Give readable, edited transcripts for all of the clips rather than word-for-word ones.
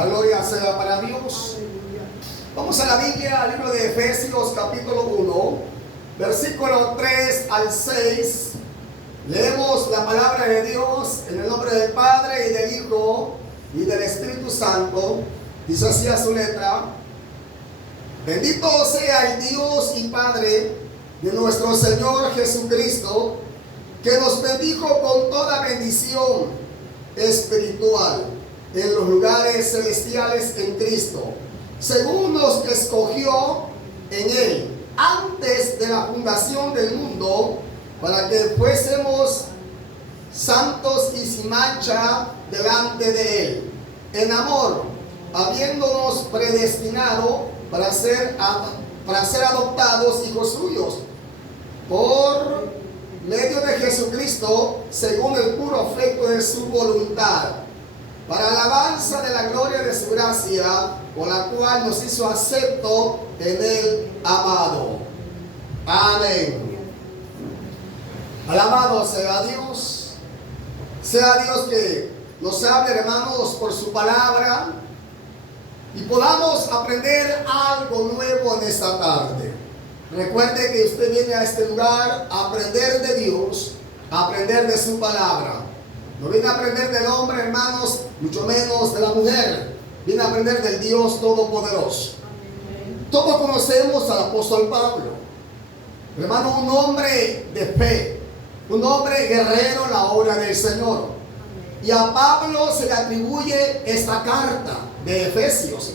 La gloria sea para Dios. Vamos a la Biblia, al libro de Efesios capítulo 1, versículo 3 al 6. Leemos la palabra de Dios en el nombre del Padre y del Hijo y del Espíritu Santo. Dice así a su letra: bendito sea el Dios y Padre de nuestro Señor Jesucristo, que nos bendijo con toda bendición espiritual en los lugares celestiales en Cristo, según nos escogió en Él antes de la fundación del mundo, para que fuésemos santos y sin mancha delante de Él, en amor, habiéndonos predestinado para ser adoptados hijos suyos, por medio de Jesucristo, según el puro afecto de su voluntad, para alabanza de la gloria de su gracia, con la cual nos hizo acepto en el amado. Amén. Alabado sea Dios. Sea Dios que nos hable, hermanos, por su palabra, y podamos aprender algo nuevo en esta tarde. Recuerde que usted viene a este lugar a aprender de Dios, a aprender de su palabra. No viene a aprender del hombre, hermanos, mucho menos de la mujer. Viene a aprender del Dios Todopoderoso. Todos conocemos al apóstol Pablo, hermano, un hombre de fe, un hombre guerrero en la obra del Señor. Y a Pablo se le atribuye esta carta de Efesios,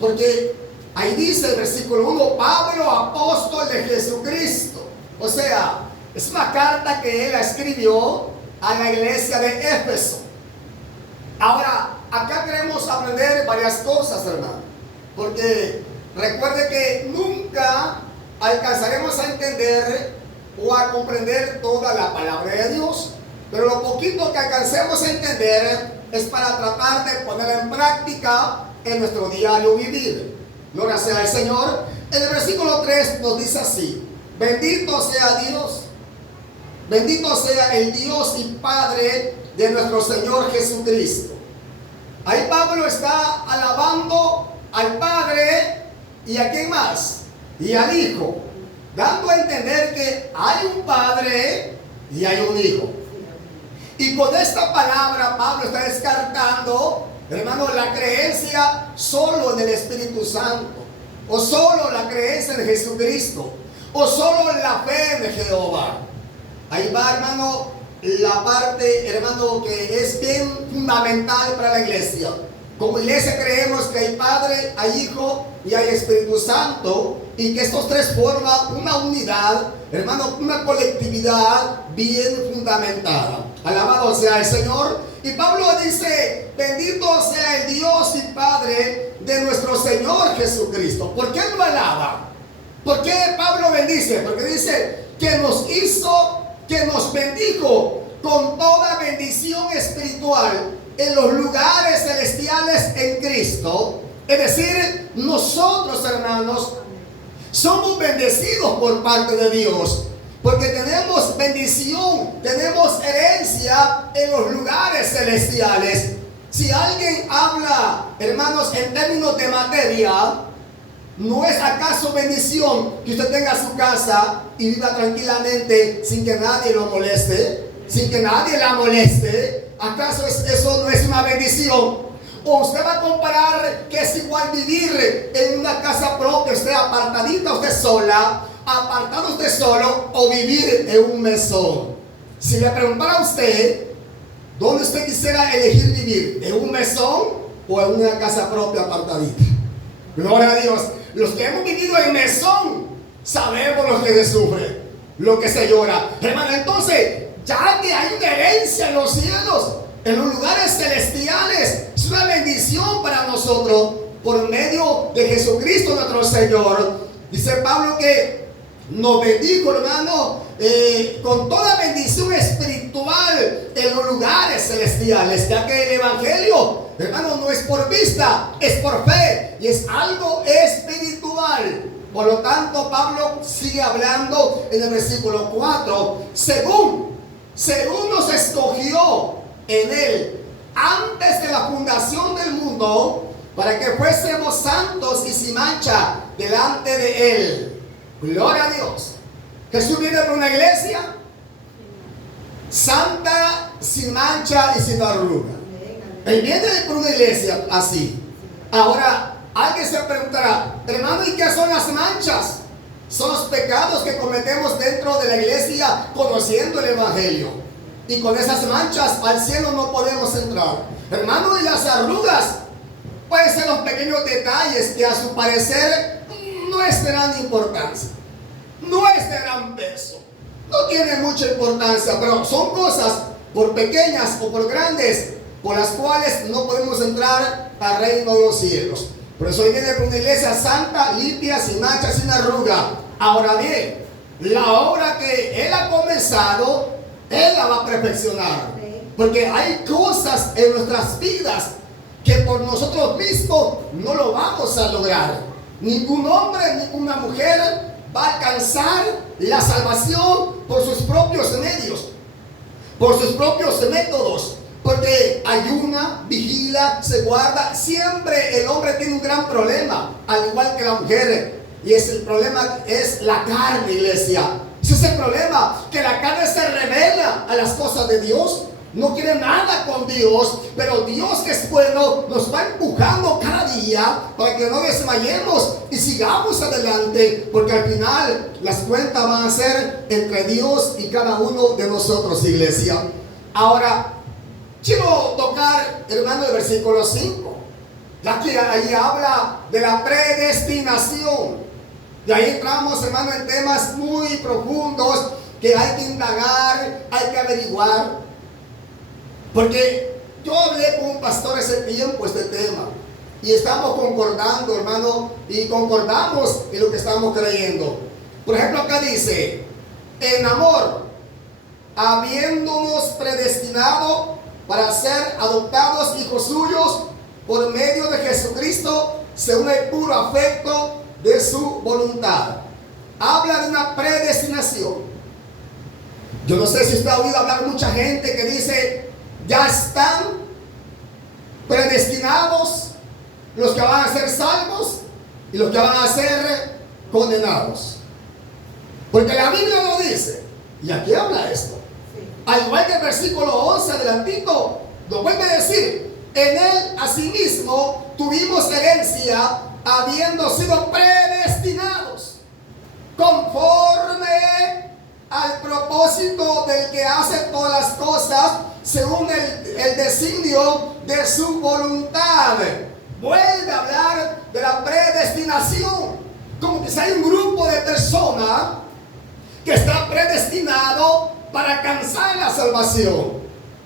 porque ahí dice el versículo 1, Pablo, apóstol de Jesucristo. O sea, es una carta que él escribió a la iglesia de Éfeso. Ahora, acá queremos aprender varias cosas, hermano, porque recuerde que nunca alcanzaremos a entender o a comprender toda la palabra de Dios, pero lo poquito que alcancemos a entender es para tratar de ponerla en práctica en nuestro diario vivir. Gloria sea al Señor. En el versículo 3 nos dice así: bendito sea Dios, bendito sea el Dios y Padre de nuestro Señor Jesucristo. Ahí Pablo está alabando al Padre y a quién más, y al Hijo, dando a entender que hay un Padre y hay un Hijo. Y con esta palabra Pablo está descartando, hermano, la creencia solo en el Espíritu Santo, o solo la creencia en Jesucristo, o solo la fe en Jehová. Ahí va, hermano, la parte, hermano, que es bien fundamental para la iglesia. Como iglesia creemos que hay Padre, hay Hijo y hay Espíritu Santo, y que estos tres forman una unidad, hermano, una colectividad bien fundamentada. Alabado sea el Señor. Y Pablo dice: bendito sea el Dios y Padre de nuestro Señor Jesucristo. ¿Por qué lo alaba? ¿Por qué Pablo bendice? Porque dice que nos hizo, que nos bendijo con toda bendición espiritual en los lugares celestiales en Cristo. Es decir, nosotros, hermanos, somos bendecidos por parte de Dios, porque tenemos bendición, tenemos herencia en los lugares celestiales. Si alguien habla, hermanos, en términos de materia, ¿no es acaso bendición que usted tenga su casa y viva tranquilamente sin que nadie lo moleste? Sin que nadie la moleste. ¿Acaso eso no es una bendición? O usted va a comparar que es igual vivir en una casa propia, usted apartadita, usted sola, apartado usted solo, o vivir en un mesón. Si le preguntara a usted, ¿dónde usted quisiera elegir vivir? ¿En un mesón o en una casa propia apartadita? Gloria a Dios. Los que hemos vivido en mesón sabemos lo que se sufre, lo que se llora, hermano. Entonces, ya que hay una herencia en los cielos, en los lugares celestiales, es una bendición para nosotros por medio de Jesucristo nuestro Señor. Dice Pablo que nos bendijo, hermano, con toda bendición espiritual en los lugares celestiales, ya que el Evangelio, hermano, no es por vista, es por fe, y es algo espiritual. Por lo tanto, Pablo sigue hablando en el versículo 4, según nos escogió en Él antes de la fundación del mundo, para que fuésemos santos y sin mancha delante de Él. Gloria a Dios. Jesús viene por una iglesia santa, sin mancha y sin arruga. Él viene por una iglesia así. Ahora, alguien se preguntará, hermano, ¿y qué son las manchas? Son los pecados que cometemos dentro de la iglesia conociendo el Evangelio. Y con esas manchas al cielo no podemos entrar. Hermano, y las arrugas pueden ser los pequeños detalles que a su parecer no es de gran importancia, no es de gran peso, no tiene mucha importancia, pero son cosas, por pequeñas o por grandes, por las cuales no podemos entrar al reino de los cielos. Por eso hoy viene por una iglesia santa, limpia, sin mancha, sin arruga. Ahora bien, la obra que Él ha comenzado, Él la va a perfeccionar. Porque hay cosas en nuestras vidas que por nosotros mismos no lo vamos a lograr. Ningún hombre, ninguna mujer va a alcanzar la salvación por sus propios medios, por sus propios métodos. Porque ayuna, vigila, se guarda. Siempre el hombre tiene un gran problema, al igual que la mujer. Y el problema es la carne, iglesia. Ese es el problema, que la carne se revela a las cosas de Dios. No quiere nada con Dios, pero Dios, que es bueno, nos va empujando cada día para que no desmayemos y sigamos adelante, porque al final las cuentas van a ser entre Dios y cada uno de nosotros, iglesia. Ahora, quiero tocar, hermano, el versículo 5, ya que ahí habla de la predestinación. Y ahí entramos, hermano, en temas muy profundos que hay que indagar, hay que averiguar. Porque yo hablé con un pastor ese tiempo este tema y estamos concordando, hermano, y concordamos en lo que estamos creyendo. Por ejemplo, acá dice, en amor, habiéndonos predestinado para ser adoptados hijos suyos por medio de Jesucristo, según el puro afecto de su voluntad. Habla de una predestinación. Yo no sé si usted ha oído hablar mucha gente que dice, ya están predestinados los que van a ser salvos y los que van a ser condenados. Porque la Biblia lo dice. Y aquí habla esto. Al igual que el versículo 11 adelantito, lo vuelve a decir. En él asimismo tuvimos herencia, habiendo sido predestinados conforme al propósito del que hace todas las cosas según el designio de su voluntad. Vuelve a hablar de la predestinación, como que si hay un grupo de personas que está predestinado para alcanzar la salvación.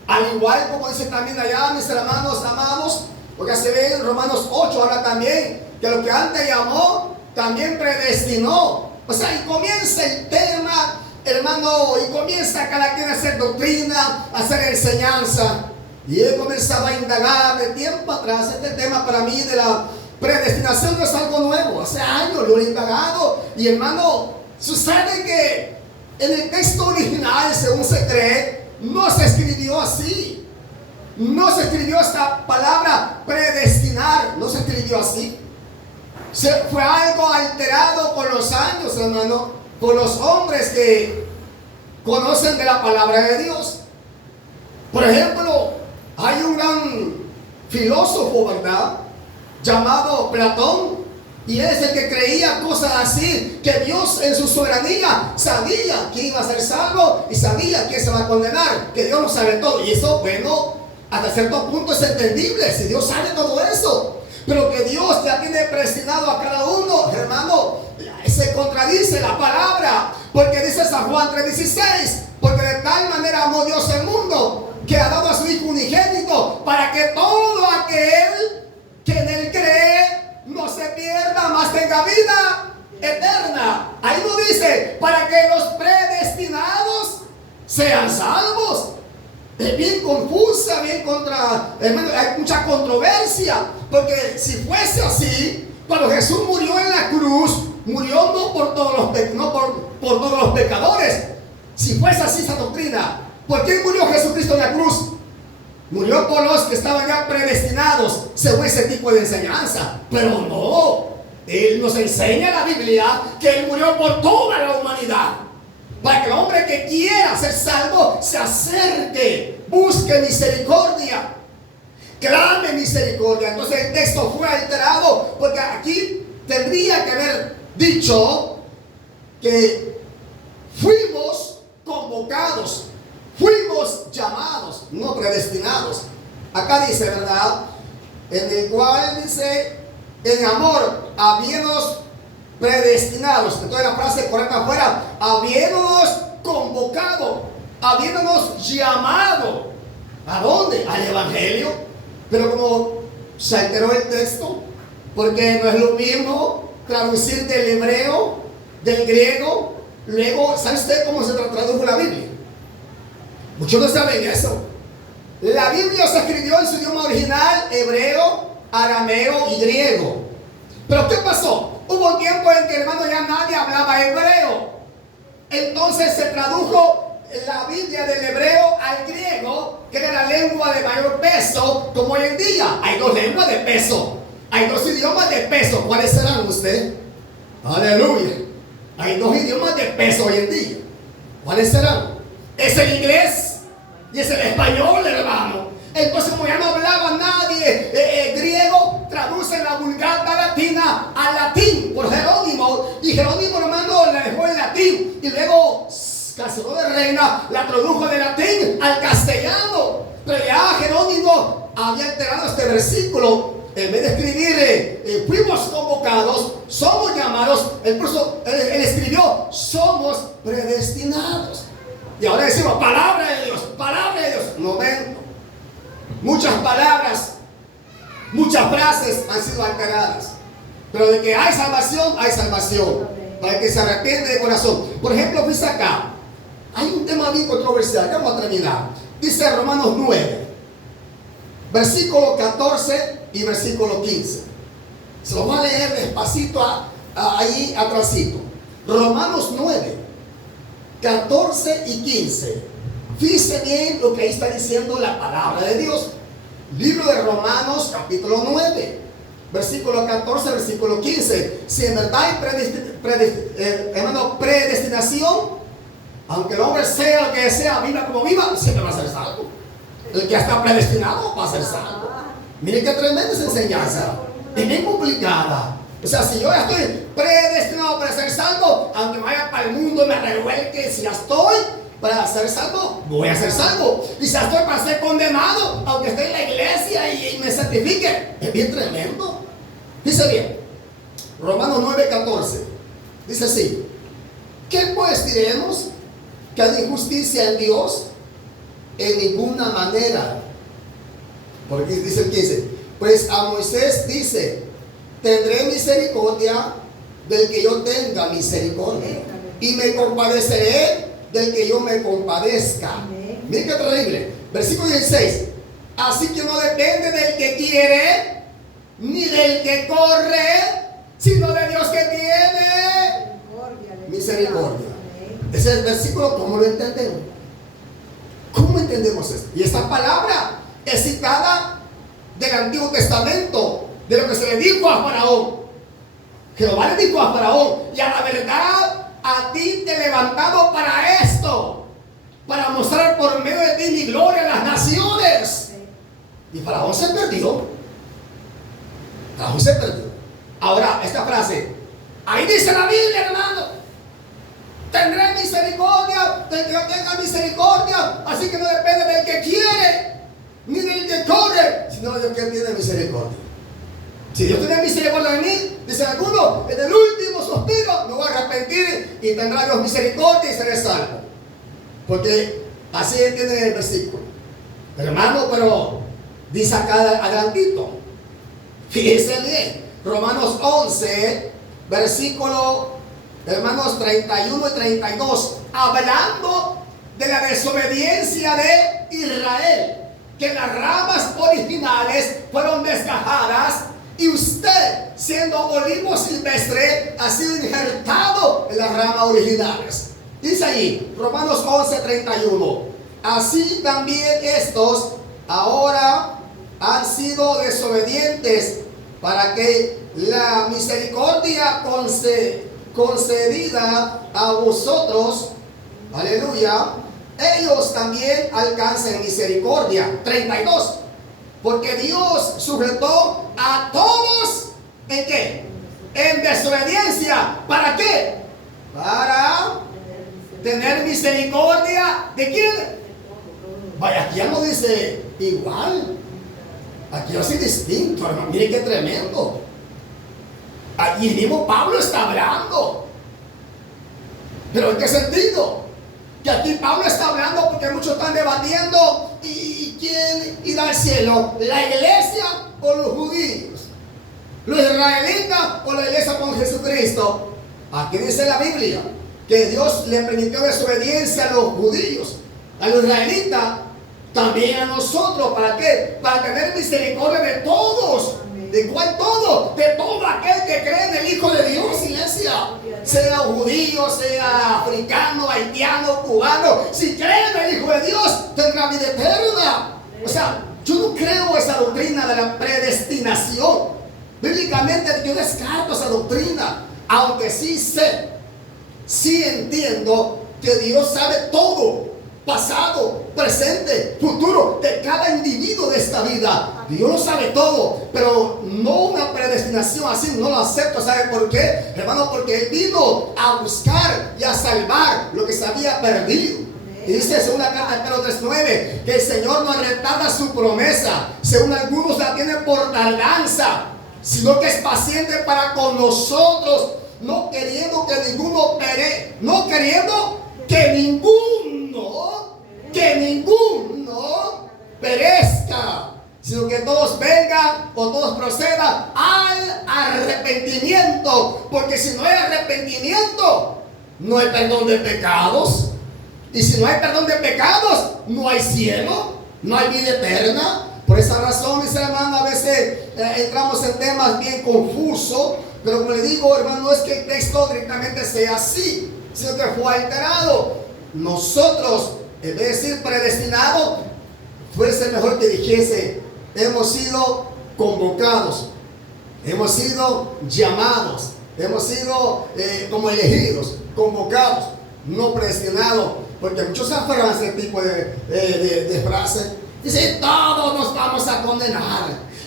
Al igual como dice también allá, mis hermanos amados, porque se ve en Romanos 8, habla también que lo que antes llamó, también predestinó. O sea, y comienza el tema, hermano, y comienza cada quien a hacer doctrina, a hacer enseñanza. Y él comenzaba a indagar de tiempo atrás. Este tema para mí de la predestinación no es algo nuevo. Hace años lo he indagado. Y hermano, sucede que en el texto original, según se cree, no se escribió así. No se escribió esta palabra predestinar. No se escribió así. Fue algo alterado con los años, hermano, por los hombres que conocen de la palabra de Dios. Por ejemplo, hay un gran filósofo, ¿verdad?, llamado Platón, y él es el que creía cosas así, que Dios en su soberanía sabía quién iba a ser salvo y sabía quién se va a condenar, que Dios lo sabe todo. Y eso, bueno, hasta cierto punto es entendible, si Dios sabe todo eso. Pero que Dios ya tiene predestinado a cada uno, hermano, se contradice la palabra, porque dice San Juan 3:16, porque de tal manera amó Dios el mundo, que ha dado a su Hijo unigénito, para que todo aquel que en él cree no se pierda, mas tenga vida eterna. Ahí no dice, para que los predestinados sean salvos. Es bien confusa, bien hermano, hay mucha controversia, porque si fuese así, cuando Jesús murió en la cruz, murió no por todos los pecadores. Si fuese así esa doctrina, ¿por qué murió Jesucristo en la cruz? Murió por los que estaban ya predestinados, según ese tipo de enseñanza. Pero no, Él nos enseña en la Biblia que Él murió por toda la humanidad, para que el hombre que quiera ser salvo se acerque, busque misericordia, clame misericordia. Entonces el texto fue alterado, porque aquí tendría que haber dicho que fuimos convocados, fuimos llamados, no predestinados. Acá dice, ¿verdad? En el cual dice, en amor, habiéndonos predestinados. Entonces la frase correcta fuera, habiéndonos convocado, habiéndonos llamado. ¿A dónde? Al Evangelio. Pero como se alteró el texto, porque no es lo mismo traducir del hebreo, del griego. Luego, ¿sabe usted cómo se tradujo la Biblia? Muchos no saben eso. La Biblia se escribió en su idioma original, hebreo, arameo y griego. Pero ¿qué pasó? Hubo un tiempo en que, hermano, ya nadie hablaba hebreo. Entonces se tradujo la Biblia del hebreo al griego, que era la lengua de mayor peso, como hoy en día. Hay dos lenguas de peso, hay dos idiomas de peso. ¿Cuáles serán usted? Aleluya. Hay dos idiomas de peso hoy en día. ¿Cuáles serán? Es el inglés y es el español, hermano. Entonces, como ya no hablaba nadie griego, traducen la Vulgata latina al latín por Jerónimo. Y Jerónimo, hermano, la dejó en latín. Y luego Casiodoro de Reina la tradujo de latín al castellano. Pero ya Jerónimo había alterado este versículo. En vez de escribir, fuimos convocados, somos llamados, él escribió, somos predestinados. Y ahora decimos, palabra de Dios, palabra de Dios. Momento. Muchas palabras, muchas frases han sido alteradas. Pero de que hay salvación, hay salvación. Para el que se arrepiente de corazón. Por ejemplo, fíjese acá. Hay un tema bien controversial. Vamos a terminar. Dice Romanos 9, versículo 14 y versículo 15. Se lo voy a leer despacito ahí atrásito. Romanos 9, 14 y 15. Fíjese bien lo que ahí está diciendo la palabra de Dios. Libro de Romanos, capítulo 9, versículo 14, versículo 15. Si en verdad hay predestinación, aunque el hombre sea el que sea, viva como viva, siempre va a ser salvo. El que está predestinado va a ser salvo. Miren qué tremenda esa enseñanza. Es bien complicada. O sea, si yo ya estoy predestinado para ser salvo, aunque vaya para el mundo, me revuelque, si ya estoy para ser salvo, voy a ser salvo. Y si ya estoy para ser condenado, aunque esté en la iglesia y me santifique, es bien tremendo. Dice bien, Romanos 9, 14. Dice así: ¿qué pues diremos? ¿Que hay injusticia en Dios? En ninguna manera. Porque dice el 15: pues a Moisés dice, tendré misericordia del que yo tenga misericordia, y me compadeceré del que yo me compadezca. Miren qué terrible. Versículo 16: así que no depende del que quiere, ni del que corre, sino de Dios que tiene misericordia. Ese es el versículo. ¿Cómo lo entendemos? ¿Cómo entendemos esto? Y esta palabra es citada del Antiguo Testamento, de lo que se le dijo a Faraón. Jehová le dijo a Faraón: y a la verdad, a ti te he levantado para esto, para mostrar por medio de ti mi gloria a las naciones. Y Faraón se perdió. Faraón se perdió. Ahora, esta frase, ahí dice la Biblia, hermano: tendré misericordia del que yo tenga misericordia. Así que no depende del que quiere, ni del que corre, sino del que tiene misericordia. Si Dios tiene misericordia de mí, dice alguno, en el último suspiro me voy a arrepentir y tendrá Dios misericordia y seré salvo. Porque así entiende el versículo. Hermano, pero dice acá adelantito, fíjense bien, Romanos 11, versículo, hermanos, 31 y 32, hablando de la desobediencia de Israel, que las ramas originales fueron desgajadas, y usted, siendo olivo silvestre, ha sido injertado en las ramas originales. Dice ahí, Romanos 11, 31, así también estos, ahora han sido desobedientes para que la misericordia concedida a vosotros, aleluya, ellos también alcancen misericordia. 32. Porque Dios sujetó a todos, ¿en qué? En desobediencia. ¿Para qué? Para tener misericordia. ¿De quién? Vaya, aquí ya no dice igual. Aquí yo soy distinto, hermano. Miren qué tremendo. Aquí mismo Pablo está hablando. ¿Pero en qué sentido? Que aquí Pablo está hablando porque muchos están debatiendo y quién irá al cielo, la iglesia o los judíos, los israelitas o la iglesia con Jesucristo. Aquí dice la Biblia que Dios le permitió desobediencia a los judíos, a los israelitas, también a nosotros. ¿Para qué? Para tener misericordia de todos. ¿De cuál todo? De todo aquel que cree en el Hijo de Dios, iglesia. Sea judío, sea africano, haitiano, cubano. Si cree en el Hijo de Dios, tendrá vida eterna. O sea, yo no creo esa doctrina de la predestinación. Bíblicamente yo descarto esa doctrina. Aunque sí sé, sí entiendo que Dios sabe todo. Pasado, presente, futuro de cada individuo de esta vida. Dios lo sabe todo, pero no una predestinación así, no lo acepto. ¿Sabe por qué? Hermano, porque Él vino a buscar y a salvar lo que se había perdido. Y dice según la carta de Pedro 3:9 que el Señor no retarda su promesa, según algunos la tienen por tardanza, sino que es paciente para con nosotros, no queriendo que ninguno perezca, sino que todos vengan o todos procedan al arrepentimiento. Porque si no hay arrepentimiento, no hay perdón de pecados. Y si no hay perdón de pecados, no hay cielo, no hay vida eterna. Por esa razón, mis hermanos, a veces entramos en temas bien confusos. Pero como le digo, hermano, no es que el texto directamente sea así, sino que fue alterado. Nosotros, en vez de decir predestinado, fuese mejor que dijese: hemos sido convocados, hemos sido llamados, hemos sido como elegidos, convocados, no predestinados. Porque muchos se aferran a ese tipo de frase. Dicen: todos nos vamos a condenar.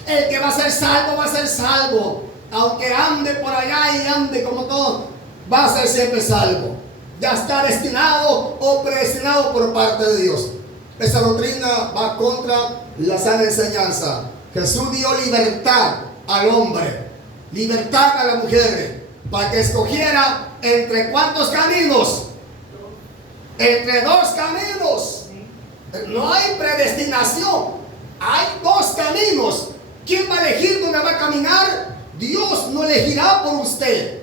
El que va a ser salvo, va a ser salvo. Aunque ande por allá y ande como todo, va a ser siempre salvo. Ya está destinado o predestinado por parte de Dios. Esa doctrina va contra la sana enseñanza. Jesús dio libertad al hombre, libertad a la mujer, para que escogiera entre ¿cuántos caminos? Entre dos caminos. No hay predestinación, hay dos caminos. ¿Quién va a elegir dónde va a caminar? Dios no elegirá por usted.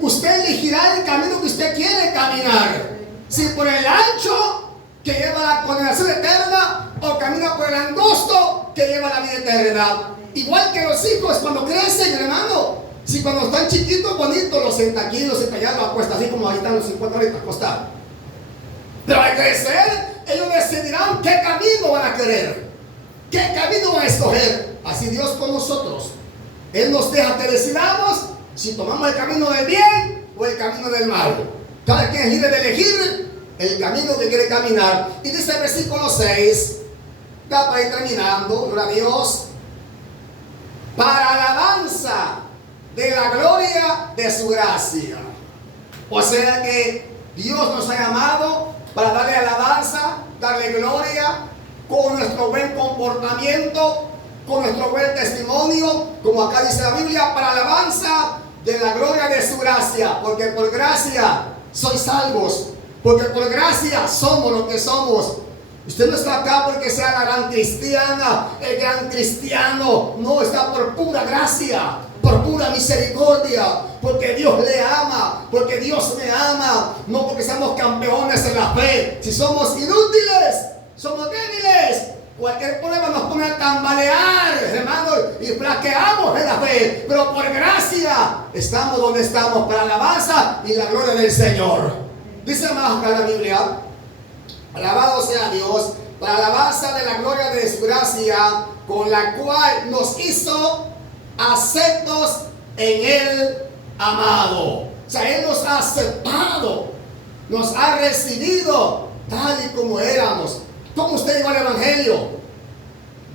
Usted elegirá el camino que usted quiere caminar. Si por el ancho, que lleva la condenación eterna, o camina por el angosto, que lleva la vida eterna. Igual que los hijos cuando crecen, hermano. Si cuando están chiquitos, bonitos, los sienta aquí, los sienta allá, los acuesta así como ahí están los 50 ahorita acostados. Pero al crecer, ellos decidirán qué camino van a querer, qué camino van a escoger. Así Dios con nosotros. Él nos deja que decidamos si tomamos el camino del bien o el camino del mal. Cada quien es libre de elegir el camino que quiere caminar. Y dice el versículo 6, ya para ir terminando, gloria a Dios, para alabanza de la gloria de su gracia. O sea que Dios nos ha llamado para darle alabanza, darle gloria, con nuestro buen comportamiento, con nuestro buen testimonio, como acá dice la Biblia, para alabanza de la gloria de su gracia. Porque por gracia sois salvos, porque por gracia somos lo que somos. Usted no está acá porque sea la gran cristiana, el gran cristiano. No, está por pura gracia, por pura misericordia, porque Dios le ama, porque Dios me ama. No porque seamos campeones en la fe. Si somos inútiles, somos débiles, cualquier problema nos pone a tambalear, hermano, y flaqueamos en la fe. Pero por gracia estamos donde estamos, para alabanza y la gloria del Señor. Dice más acá la Biblia: alabado sea Dios, para alabanza de la gloria de su gracia, con la cual nos hizo aceptos en el amado. O sea, Él nos ha aceptado, nos ha recibido tal y como éramos. ¿Cómo usted llegó al Evangelio?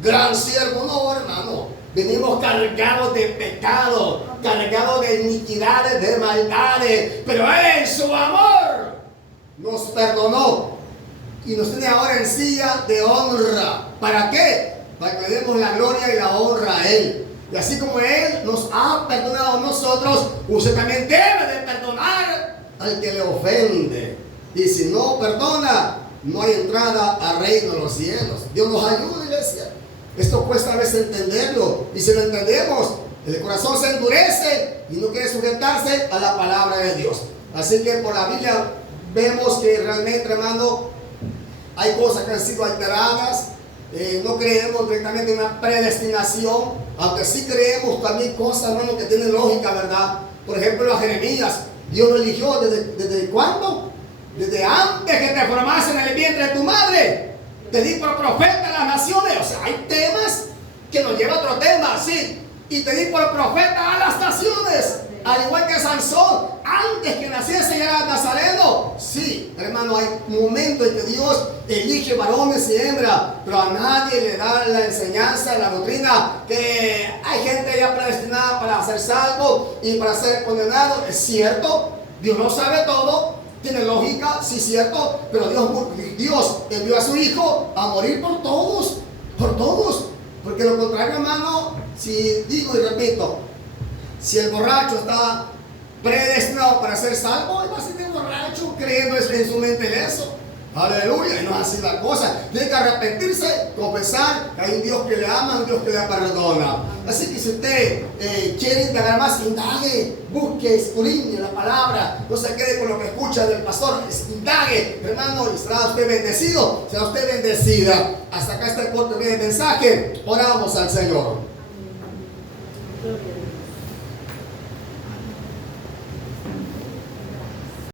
Gran siervo, no, hermano. Venimos cargados de pecado, cargados de iniquidades, de maldades, pero Él en su amor nos perdonó y nos tiene ahora en silla de honra. ¿Para qué? Para que le demos la gloria y la honra a Él. Y así como Él nos ha perdonado a nosotros, usted también debe de perdonar al que le ofende. Y si no perdona, no hay entrada al reino de los cielos. Dios nos ayude, iglesia. Esto cuesta a veces entenderlo. Y si lo entendemos, el corazón se endurece y no quiere sujetarse a la palabra de Dios. Así que por la Biblia vemos que realmente, hermano, hay cosas que han sido alteradas. No creemos directamente en una predestinación, aunque sí creemos también cosas, hermano, que tienen lógica, ¿verdad? Por ejemplo, a Jeremías, Dios lo eligió ¿desde cuándo? Desde antes que te formaste en el vientre de tu madre. Te di por profeta a las naciones. O sea, hay temas que nos llevan a otro tema, sí. Y te di por profeta a las naciones. Al igual que Sansón, antes que naciese ya era nazareno. Sí, hermano, hay momentos en que Dios elige varones y hembras, pero a nadie le da la enseñanza, la doctrina, que hay gente ya predestinada para ser salvo y para ser condenado. Es cierto, Dios lo sabe todo, tiene lógica, sí, cierto, pero Dios envió a su Hijo a morir por todos, porque lo contrario, hermano, si digo y repito, si el borracho está predestinado para ser salvo, él va a ser borracho creyendo en su mente eso. Aleluya, y no es así la cosa. Tiene que arrepentirse, confesar que hay un Dios que le ama, un Dios que le perdona. Así que si usted quiere indagar más, indague, busque, escudriñe la palabra, no se quede con lo que escucha del pastor, indague, hermano, y será usted bendecido, será usted bendecida. Hasta acá está el corto del mensaje. Oramos al Señor.